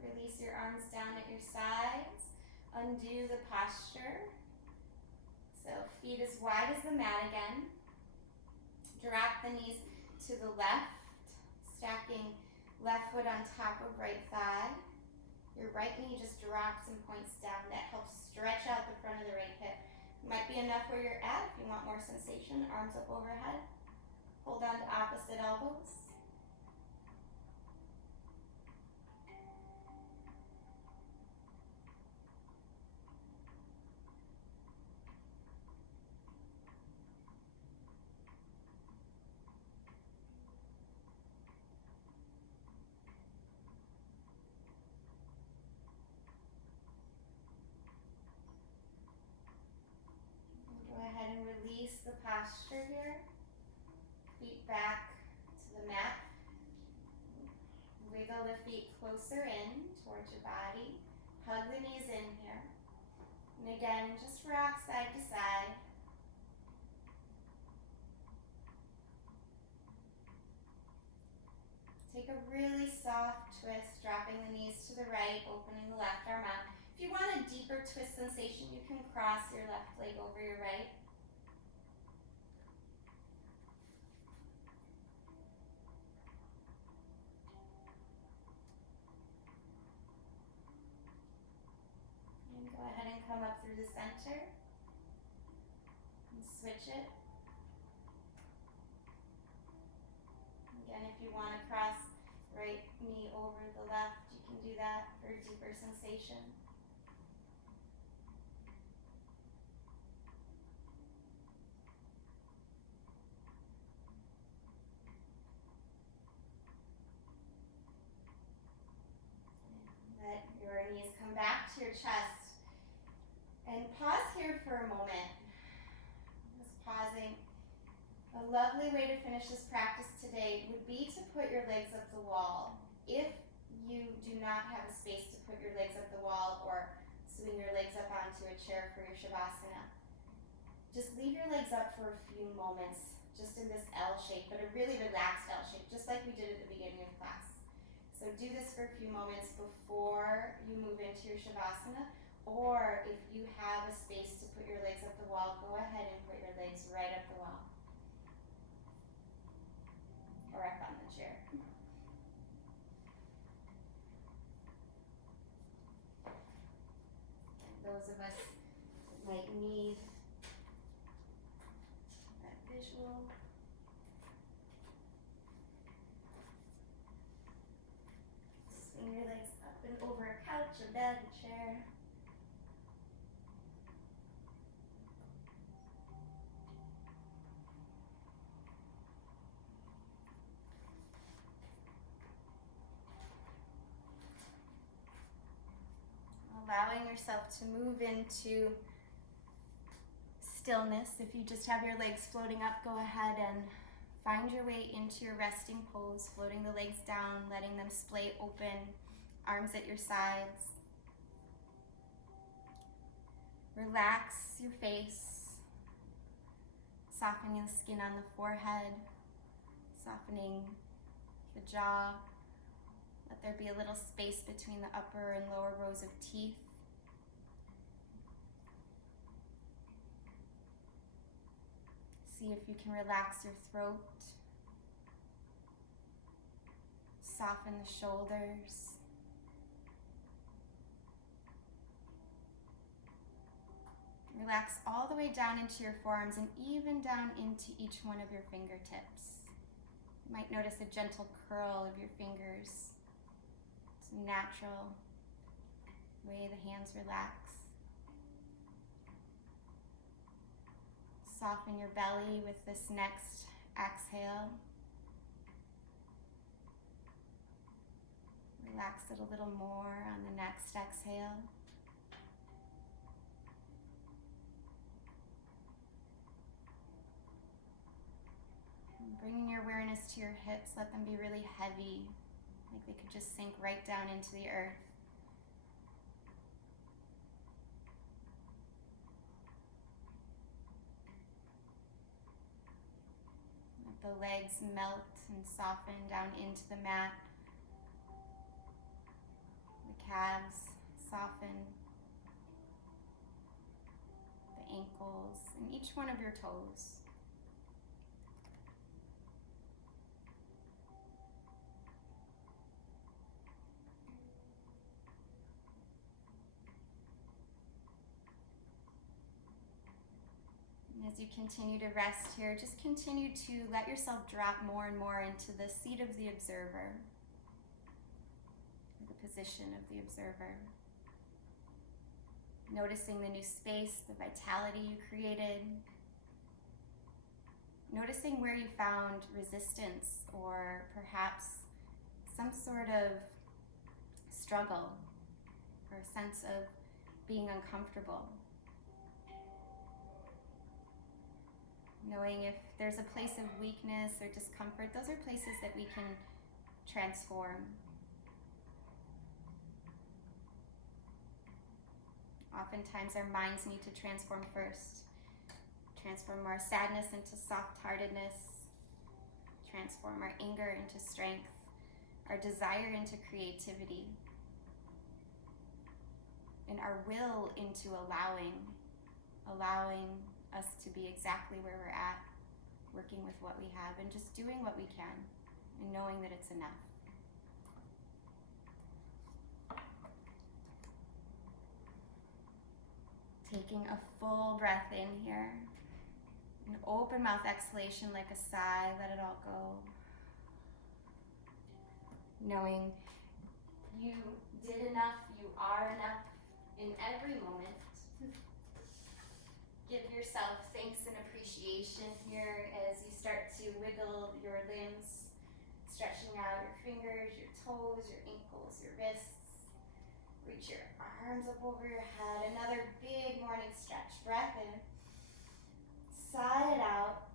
Release your arms down at your sides. Undo the posture. So feet as wide as the mat again. Drop the knees to the left, stacking left foot on top of right thigh. Your right knee just drops and points down. That helps stretch out the front of the right hip. Might be enough where you're at if you want more sensation. Arms up overhead. Hold on to opposite elbows. Release the posture here. Feet back to the mat. Wiggle the feet closer in towards your body. Hug the knees in here. And again, just rock side to side. Take a really soft twist, dropping the knees to the right, opening the left arm out. If you want a deeper twist sensation, you can cross your left leg over your right. Go ahead and come up through the center and switch it. Again, if you want to cross right knee over the left, you can do that for a deeper sensation. Let your knees come back to your chest. And pause here for a moment. Just pausing. A lovely way to finish this practice today would be to put your legs up the wall. If you do not have a space to put your legs up the wall or swing your legs up onto a chair for your Shavasana, just leave your legs up for a few moments, just in this L shape, but a really relaxed L shape, just like we did at the beginning of class. So do this for a few moments before you move into your Shavasana. Or if you have a space to put your legs up the wall, go ahead and put your legs right up the wall. Or up on the chair. Those of us that might need that visual. yourself to move into stillness. If you just have your legs floating up, go ahead and find your way into your resting pose, floating the legs down, letting them splay open, arms at your sides. Relax your face, softening the skin on the forehead, softening the jaw. Let there be a little space between the upper and lower rows of teeth. See if you can relax your throat. Soften the shoulders. Relax all the way down into your forearms and even down into each one of your fingertips. You might notice a gentle curl of your fingers. It's a natural way the hands relax. Soften your belly with this next exhale. Relax it a little more on the next exhale. And bringing your awareness to your hips, let them be really heavy, like they could just sink right down into the earth. Let the legs melt and soften down into the mat. The calves soften. The ankles and each one of your toes. As you continue to rest here, just continue to let yourself drop more and more into the seat of the observer, the position of the observer. Noticing the new space, the vitality you created. Noticing where you found resistance or perhaps some sort of struggle or a sense of being uncomfortable. Knowing if there's a place of weakness or discomfort, those are places that we can transform. Oftentimes our minds need to transform first. Transform our sadness into soft-heartedness. Transform our anger into strength. Our desire into creativity. And our will into allowing us to be exactly where we're at, working with what we have and just doing what we can and knowing that it's enough. Taking a full breath in here, an open mouth exhalation like a sigh, let it all go. Knowing you did enough, you are enough in every moment. Give yourself thanks and appreciation here as you start to wiggle your limbs, stretching out your fingers, your toes, your ankles, your wrists. Reach your arms up over your head. Another big morning stretch. Breath in. Sigh it out.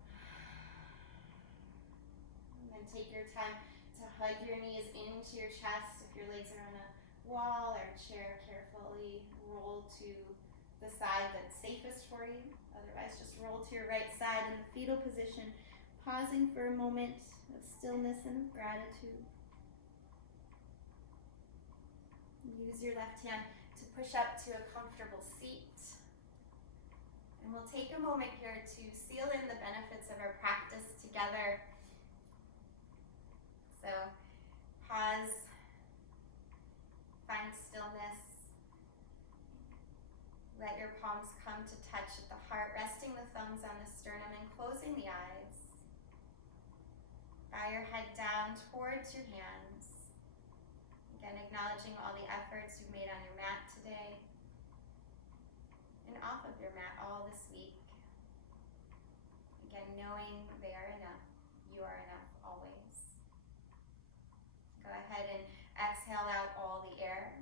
And then take your time to hug your knees into your chest. If your legs are on a wall or a chair, carefully roll to the side that's safest for you. Otherwise, just roll to your right side in the fetal position, pausing for a moment of stillness and of gratitude. Use your left hand to push up to a comfortable seat. And we'll take a moment here to seal in the benefits of our practice together. So, pause, find stillness. Let your palms come to touch at the heart, resting the thumbs on the sternum and closing the eyes. Bow your head down towards your hands. Again, acknowledging all the efforts you've made on your mat today and off of your mat all this week. Again, knowing they are enough. You are enough always. Go ahead and exhale out all the air.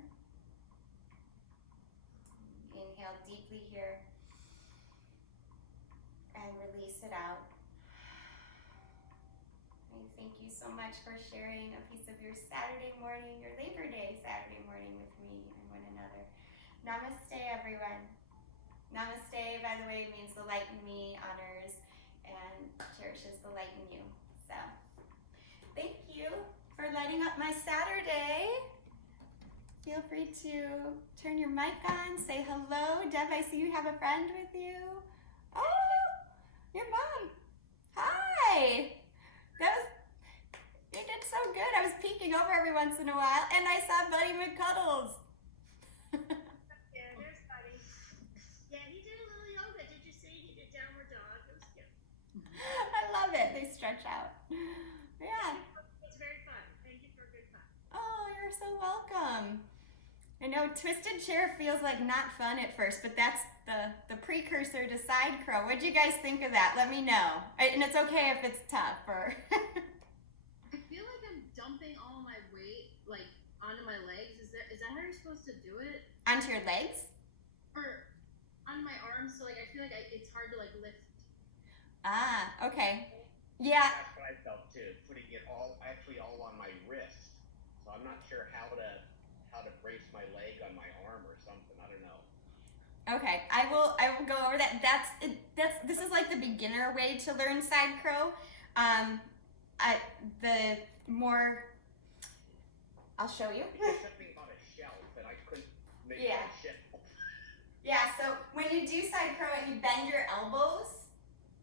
deeply here. And release it out. And thank you so much for sharing a piece of your Saturday morning, your Labor Day Saturday morning with me and one another. Namaste, everyone. Namaste, by the way, means the light in me honors and cherishes the light in you. So, thank you for lighting up my Saturday. Feel free to turn your mic on, say hello. Deb, I see you have a friend with you. Oh, your mom. Hi. You did so good. I was peeking over every once in a while, and I saw Buddy McCuddles. Yeah, there's Buddy. Yeah, he did a little yoga. Did you see? He did downward dog. It was cute. I love it. They stretch out. Yeah. It's very fun. Thank you for a good class. Oh, you're so welcome. I know twisted chair feels like not fun at first, but that's the precursor to side crow. What'd you guys think of that? Let me know. And it's okay if it's tough. Or I feel like I'm dumping all my weight like onto my legs. Is that how you're supposed to do it? Onto your legs? Or on my arms? So like I feel like it's hard to like lift. Ah, okay. Yeah. That's what I felt too. Putting it all on my wrist. So I'm not sure how to brace my leg on my arm or something. I don't know. Okay, I will go over that. This is like the beginner way to learn side crow. I'll show you. It's something about a shelf that I couldn't make a shelf. Yeah, so when you do side crow and you bend your elbows,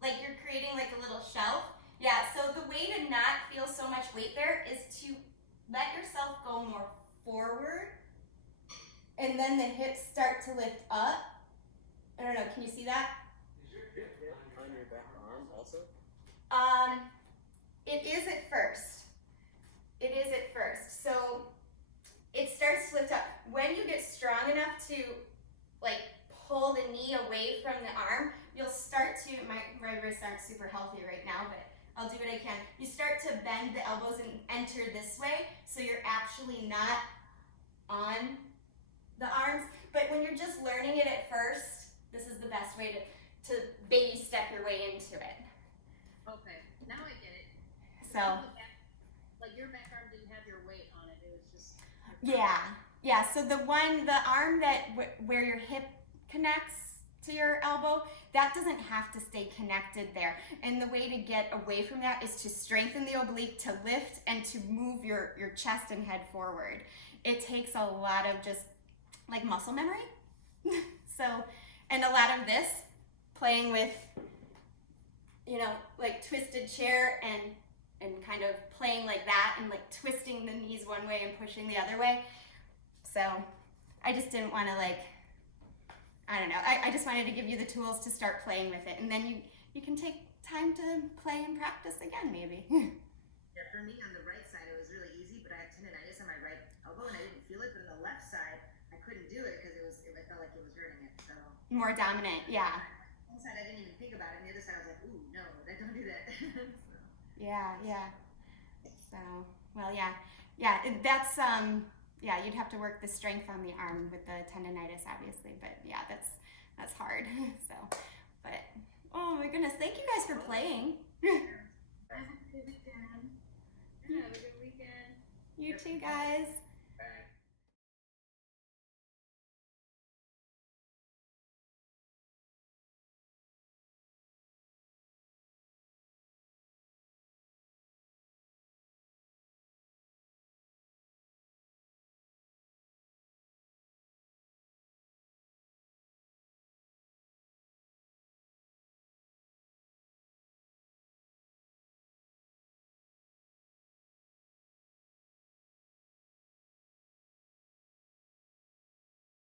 like you're creating like a little shelf. Yeah, so the way to not feel so much weight there is to let yourself go more forward, and then the hips start to lift up. I don't know, can you see that? Is your hip on your back arm also? It is at first. It is at first. So it starts to lift up. When you get strong enough to like pull the knee away from the arm, you'll start to, my wrists aren't super healthy right now, but I'll do what I can. You start to bend the elbows and enter this way, so you're actually not on the arms. But when you're just learning it at first, this is the best way to baby step your way into it. Okay, now I get it. So, like your back arm didn't have your weight on it. It was just. yeah. So the arm that where your hip connects to your elbow, that doesn't have to stay connected there. And the way to get away from that is to strengthen the oblique, to lift, and to move your chest and head forward. It takes a lot of just like muscle memory. So, and a lot of this, playing with, like twisted chair and kind of playing like that and like twisting the knees one way and pushing the other way. So I just didn't want to I don't know. I just wanted to give you the tools to start playing with it, and then you can take time to play and practice again, maybe. Yeah, for me on the right side it was really easy, but I have tendonitis on my right elbow and I didn't feel it. But on the left side, I couldn't do it because I felt like it was hurting it. So More dominant, yeah. one side I didn't even think about it, and the other side I was like, ooh, no, don't do that. So. Yeah. So, well, yeah. That's you'd have to work the strength on the arm with the tendonitis, obviously. But yeah, that's hard. So, but oh my goodness, thank you guys for playing. Have a good weekend. Have a good weekend. You too, guys.